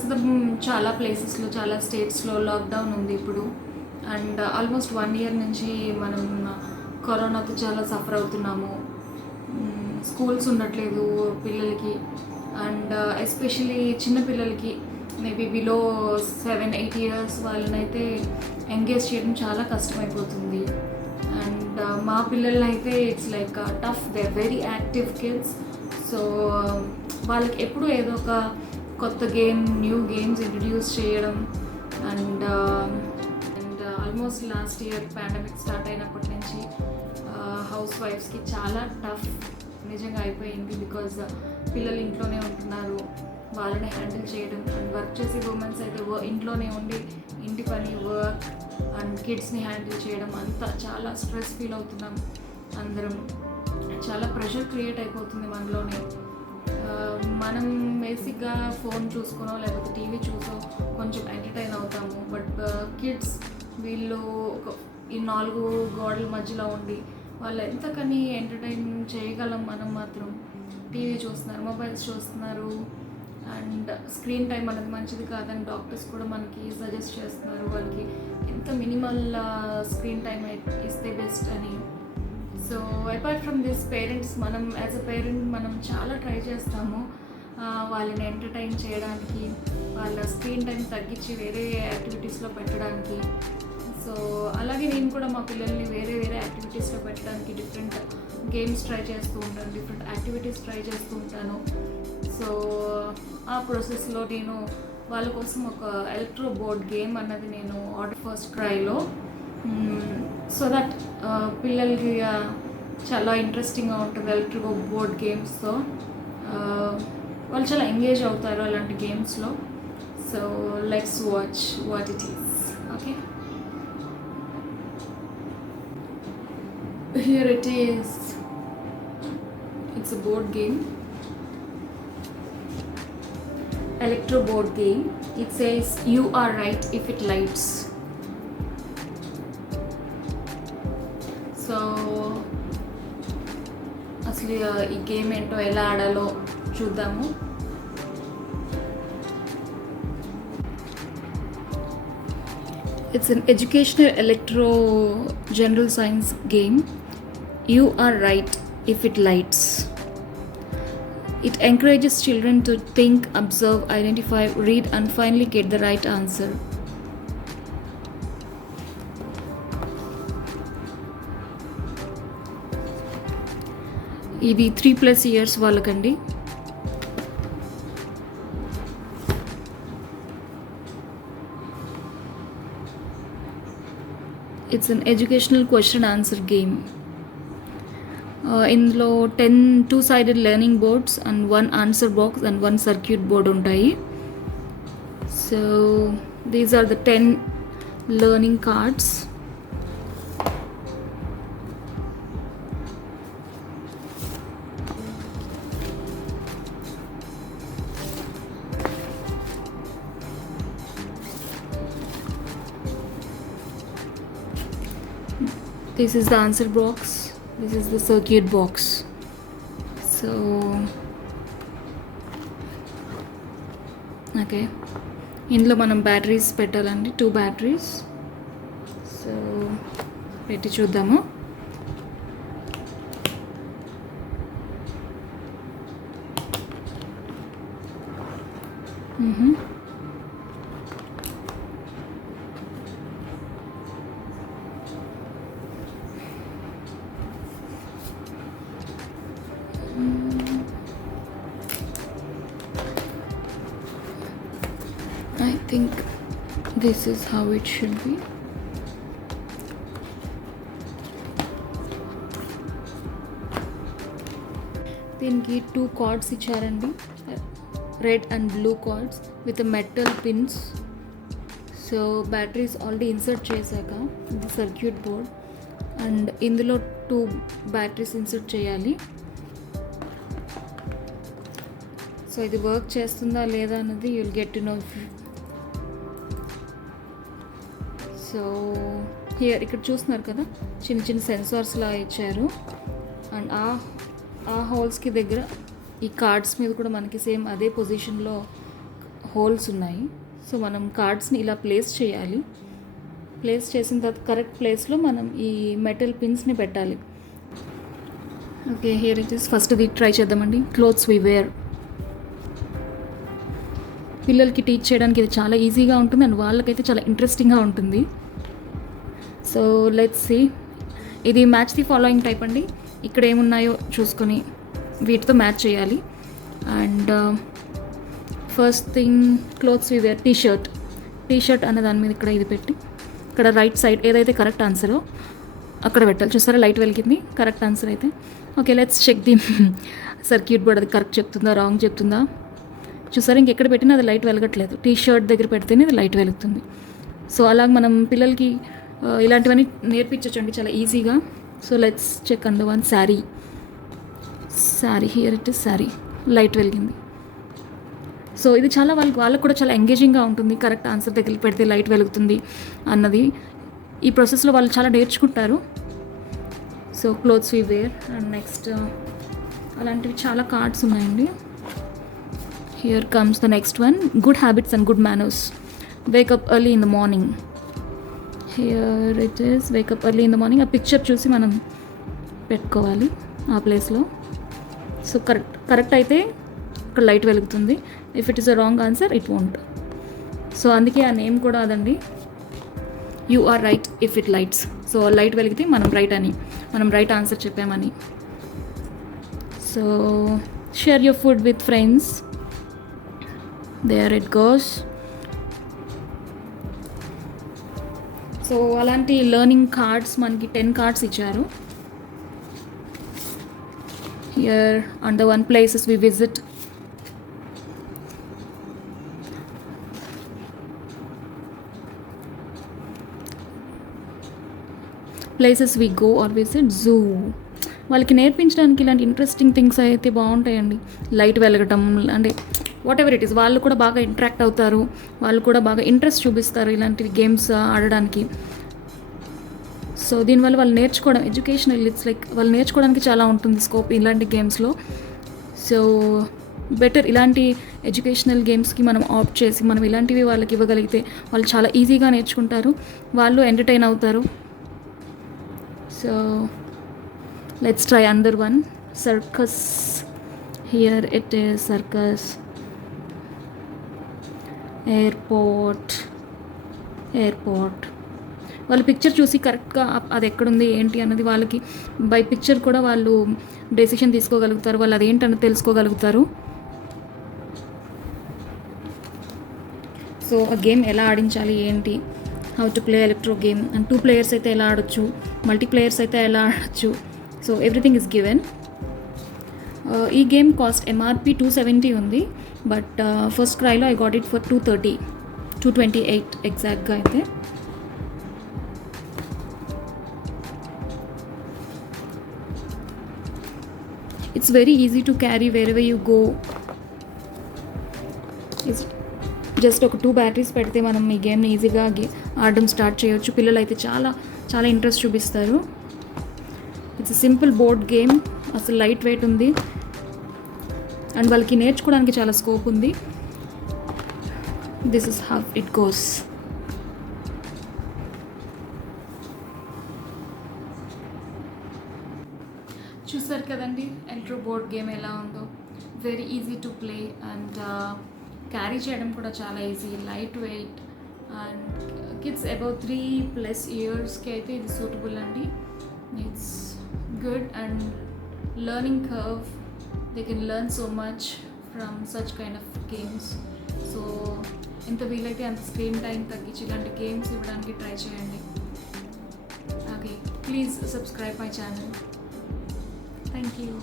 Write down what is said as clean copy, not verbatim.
ప్రస్తుతం చాలా ప్లేసెస్లో, చాలా స్టేట్స్లో లాక్డౌన్ ఉంది ఇప్పుడు. అండ్ ఆల్మోస్ట్ 1 ఇయర్ నుంచి మనం కరోనాతో చాలా సఫర్ అవుతున్నాము. స్కూల్స్ ఉండట్లేదు పిల్లలకి. అండ్ ఎస్పెషలీ చిన్న పిల్లలకి, మేబీ బిలో 7-8 ఇయర్స్ వాళ్ళనైతే ఎంగేజ్ చేయడం చాలా కష్టమైపోతుంది. అండ్ మా పిల్లల్ని అయితే it's like tough. They are very active kids. So వాళ్ళకి ఎప్పుడు ఏదో ఒక కొత్త న్యూ గేమ్స్ ఇంట్రడ్యూస్ చేయడం. And almost last year pandemic start అయినప్పటి నుంచి హౌస్ వైఫ్స్కి చాలా టఫ్ నిజంగా అయిపోయింది. బికాజ్ పిల్లలు ఇంట్లోనే ఉంటున్నారు, వాళ్ళని హ్యాండిల్ చేయడం. అండ్ వర్క్ చేసే ఉమెన్స్ అయితే ఇంట్లోనే ఉండి ఇంటి పని, వర్క్ అండ్ కిడ్స్ని హ్యాండిల్ చేయడం అంతా చాలా స్ట్రెస్ ఫీల్ అవుతున్నాం అందరం. చాలా ప్రెషర్ క్రియేట్ అయిపోతుంది మనలోనే. మనం బేసిక్గా ఫోన్ చూసుకునో లేకపోతే టీవీ చూసో కొంచెం ఎంటర్టైన్ అవుతాము. బట్ కిడ్స్ వీళ్ళు ఈ 4 గోడల మధ్యలో ఉండి వాళ్ళు ఎంతకని ఎంటర్టైన్ చేయగలం. మనం మాత్రం టీవీ చూస్తున్నారు, మొబైల్స్ చూస్తున్నారు. అండ్ స్క్రీన్ టైం అనేది మంచిది కాదని డాక్టర్స్ కూడా మనకి సజెస్ట్ చేస్తున్నారు. వాళ్ళకి ఎంత మినిమల్ స్క్రీన్ టైం ఇస్తే బెస్ట్ అని. So apart from this parents, మనం యాజ్ అ పేరెంట్ మనం చాలా ట్రై చేస్తాము వాళ్ళని ఎంటర్టైన్ చేయడానికి, వాళ్ళ స్క్రీన్ టైం తగ్గించి వేరే యాక్టివిటీస్లో పెట్టడానికి. సో అలాగే నేను కూడా మా పిల్లల్ని వేరే యాక్టివిటీస్లో పెట్టడానికి డిఫరెంట్ గేమ్స్ ట్రై చేస్తూ ఉంటాను, డిఫరెంట్ యాక్టివిటీస్ ట్రై చేస్తూ ఉంటాను. సో ఆ ప్రాసెస్లో నేను వాళ్ళ కోసం ఒక ఎలక్ట్రో బోర్డ్ గేమ్ అన్నది నేను ఆర్డర్ ఫస్ట్ ట్రైలో. సో దట్ పిల్లలకి చాలా ఇంట్రెస్టింగ్గా ఉంటుంది ఎలక్ట్రిక్ బోర్డ్ గేమ్స్తో. వాళ్ళు చాలా ఎంగేజ్ అవుతారు అలాంటి గేమ్స్లో. So let's watch what it is. Okay, here it is. It's a board game, electro board game. It says you are right if it lights. So అసలు ఈ గేమ్ ఏంటో ఎలా ఆడాలో చూద్దాము. It's an educational electro general science game. You are right if it lights. It encourages children to think, observe, identify, read and finally get the right answer. ఇది 3+ years వాళ్ళకండి. It's an educational question answer game. ఇందులో 10 2-sided learning boards and 1 answer box and 1 circuit board ఉంటాయి. So these are the 10 learning cards. This is the answer box. This is the circuit box. So okay, ఇందులో మనం బ్యాటరీస్ పెట్టాలండి, 2 batteries. So పెట్టి చూద్దాము. I think this is how it should be. దీనికి 2 కార్డ్స్ ఇచ్చారండి, red and blue cards with metal pins. So batteries already insert చేశాక ఇది circuit board and ఇందులో 2 బ్యాటరీస్ ఇన్సర్ట్ చేయాలి. సో ఇది వర్క్ చేస్తుందా లేదా అన్నది you'll get to know. So here ఇక్కడ చూస్తున్నారు కదా, చిన్న చిన్న సెన్సార్స్లా ఇచ్చారు. అండ్ ఆ హోల్స్కి దగ్గర ఈ కార్డ్స్ మీద కూడా మనకి సేమ్ అదే పొజిషన్లో హోల్స్ ఉన్నాయి. సో మనం కార్డ్స్ని ఇలా ప్లేస్ చేయాలి. ప్లేస్ చేసిన తర్వాత కరెక్ట్ ప్లేస్లో మనం ఈ మెటల్ పిన్స్ని పెట్టాలి. Okay, here it is. First ఇది ట్రై చేద్దామండి. Clothes we wear. పిల్లలకి టీచ్ చేయడానికి ఇది చాలా ఈజీగా ఉంటుంది అండ్ వాళ్ళకైతే చాలా ఇంట్రెస్టింగ్గా ఉంటుంది. So let's see. ఇది మ్యాచ్ ది ఫాలోయింగ్ టైప్ అండి. ఇక్కడ ఏమున్నాయో చూసుకొని వీటితో మ్యాచ్ చేయాలి. And first thing clothes we wear. T shirt అనే దాని మీద ఇక్కడ ఇది పెట్టి ఇక్కడ రైట్ సైడ్ ఏదైతే కరెక్ట్ ఆన్సరో అక్కడ పెట్టాలి. చూసారా, లైట్ వెలిగింది. కరెక్ట్ ఆన్సర్ అయితే. Okay, let's check the circuit board. అది కరెక్ట్ చెప్తుందా, రాంగ్ చెప్తుందా? చూసారా, ఇంకెక్కడ పెట్టినా అది లైట్ వెలగట్లేదు. టీ షర్ట్ దగ్గర పెడితేనే అది లైట్ వెలుగుతుంది. సో అలాగ మనం పిల్లలకి ఇలాంటివన్నీ నేర్పించచ్చండి చాలా ఈజీగా. So let's check and one. Sari. Here it is sari. Light వెలిగింది. సో ఇది చాలా వాళ్ళకు కూడా చాలా ఎంగేజింగ్గా ఉంటుంది. కరెక్ట్ ఆన్సర్ దగ్గర పెడితే లైట్ వెలుగుతుంది అన్నది. ఈ ప్రాసెస్లో వాళ్ళు చాలా నేర్చుకుంటారు. So clothes we wear. And next అలాంటివి చాలా కార్డ్స్ ఉన్నాయండి. Here comes the next one. Good habits and good manners. Wake up early in the morning. Here it is. Wake up early in the morning. ఆ పిక్చర్ చూసి మనం పెట్టుకోవాలి ఆ ప్లేస్లో. So correct అయితే ఇక్కడ లైట్ వెలుగుతుంది. If it is a wrong answer it won't. So అందుకే ఆ నేమ్ కూడా అదండి. You are right if it lights. So light వెలిగితే మనం రైట్ ఆన్సర్ చెప్పామని. So share your food with friends. There it goes. So అలాంటి learning cards మనకి 10 cards ఇచ్చారు. Here on the one places we visit. Places we go or visit. Zoo. వాళ్ళకి నేర్పించడానికి ఇలాంటి interesting things అయితే బాగుంటాయండి. లైట్ వెలగటం అంటే వాట్ ఎవర్ ఇట్ ఈస్. వాళ్ళు కూడా బాగా ఇంటరాక్ట్ అవుతారు. వాళ్ళు కూడా బాగా ఇంట్రెస్ట్ చూపిస్తారు ఇలాంటివి గేమ్స్ ఆడడానికి. సో దీనివల్ల వాళ్ళు నేర్చుకోవడం ఎడ్యుకేషనల్, ఇట్స్ లైక్ వాళ్ళు నేర్చుకోవడానికి చాలా ఉంటుంది స్కోప్ ఇలాంటి గేమ్స్లో. సో బెటర్ ఇలాంటి ఎడ్యుకేషనల్ గేమ్స్కి మనం ఆప్ట్ చేసి మనం ఇలాంటివి వాళ్ళకి ఇవ్వగలిగితే వాళ్ళు చాలా ఈజీగా నేర్చుకుంటారు. వాళ్ళు ఎంటర్టైన్ అవుతారు. So let's try another one. Circus. Here it is. Circus. Airport. వాళ్ళు పిక్చర్ చూసి కరెక్ట్గా అది ఎక్కడుంది ఏంటి అన్నది వాళ్ళకి బై పిక్చర్ కూడా వాళ్ళు డెసిషన్ తీసుకోగలుగుతారు. వాళ్ళు అదేంటన్నది తెలుసుకోగలుగుతారు. సో ఆ గేమ్ ఎలా ఆడించాలి ఏంటి, how to play electro game. And 2 players అయితే ఎలా ఆడొచ్చు, మల్టీప్లేయర్స్ అయితే ఎలా ఆడొచ్చు. So everything is given. ఈ గేమ్ కాస్ట్ MRP 270 ఉంది. బట్ ఫస్ట్ క్రైలో ఐ గాట్ ఇట్ ఫర్ 228 ఎగ్జాక్ట్గా అయితే. It's very easy to carry wherever you go. Just ఒక 2 batteries పెడితే మనం ఈ గేమ్ని ఈజీగా ఆడడం స్టార్ట్ చేయొచ్చు. పిల్లలు అయితే చాలా చాలా ఇంట్రెస్ట్ చూపిస్తారు. It's simple board game. అసలు లైట్ వెయిట్ ఉంది అండ్ వాళ్ళకి నేర్చుకోవడానికి చాలా స్కోప్ ఉంది. This is how it goes. చూసారు కదండి ఎలక్ట్రో బోర్డ్ గేమ్ ఎలా ఉందో. Very easy to play and carry చేయడం కూడా చాలా easy, light weight. And kids above 3+ yearsకి అయితే ఇది సూటబుల్ అండి. It's good and learning curve. They can learn so much from such kind of games. So ఎంత వీలైతే అంత స్క్రీన్ టైం తగ్గించి ఇలాంటి గేమ్స్ ఇవ్వడానికి ట్రై చేయండి. Okay, please subscribe my channel. Thank you.